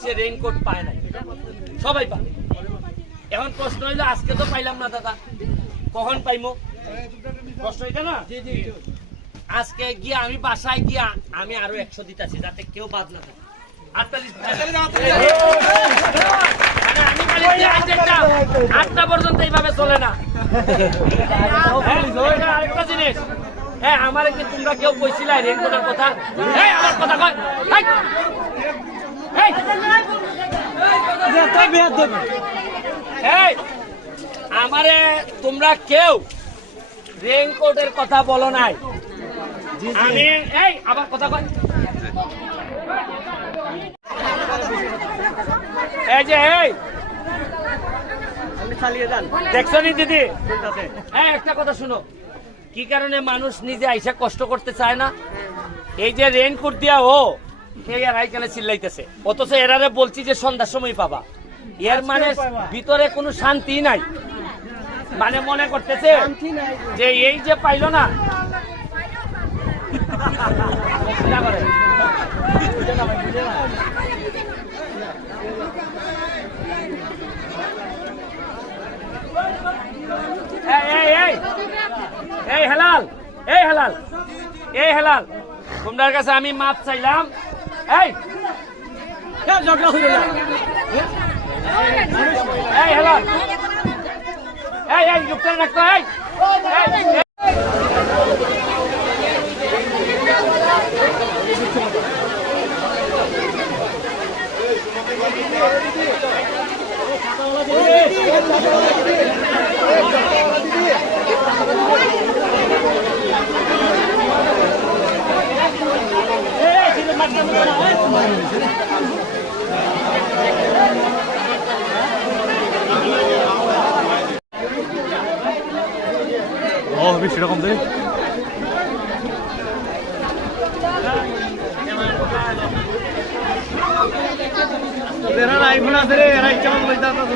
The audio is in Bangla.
সে রেইনকোট পায় নাই। সবাই পাবে এখন প্রশ্ন হইল আজকে তো পাইলাম না দাদা। কখন পাইমো? প্রশ্ন এটা না? আজকে গিয়ে আমি বাসায় গিয়া আমি আরও একশো দিতেছি যাতে কেউ বাদ না থাকে মানে আটটা পর্যন্ত এইভাবে চলে না। হ্যাঁ, আরেকটা জিনিস। হ্যাঁ আমার কি তোমরা কেউ কইছিলা রেনকোটের কথা? এই আমার কথা কয়। আমারে তোমরা কেউ রেনকোটের কথা বলো নাই। আমি, এই, আবার কথা কয়। এই যে, এই। দেখছ দিদি? এই, একটা কথা শুনো। কি কারণে মানুষ নিজে আইসা কষ্ট করতে চায় না? এই যে রেনকোট দিয়া ও এই আর চিল্লাইতেছে। অথচ এরারে বলছি যে সন্ধ্যার সময় পাবা। এর মানে ভিতরে কোনো শান্তি নাই। মানে মনে করতেছে যে এই যে পাইলো না। এই হেলাল এই হেলাল। এই হেলাল তোমার কাছে আমি মাপ চাইলাম। এই এই হেলাল এই এই যুক্ত রাখতো এই। এই, 어, সেরকম এরা আইফোন আছে রে এরা ইচ্ছা মতো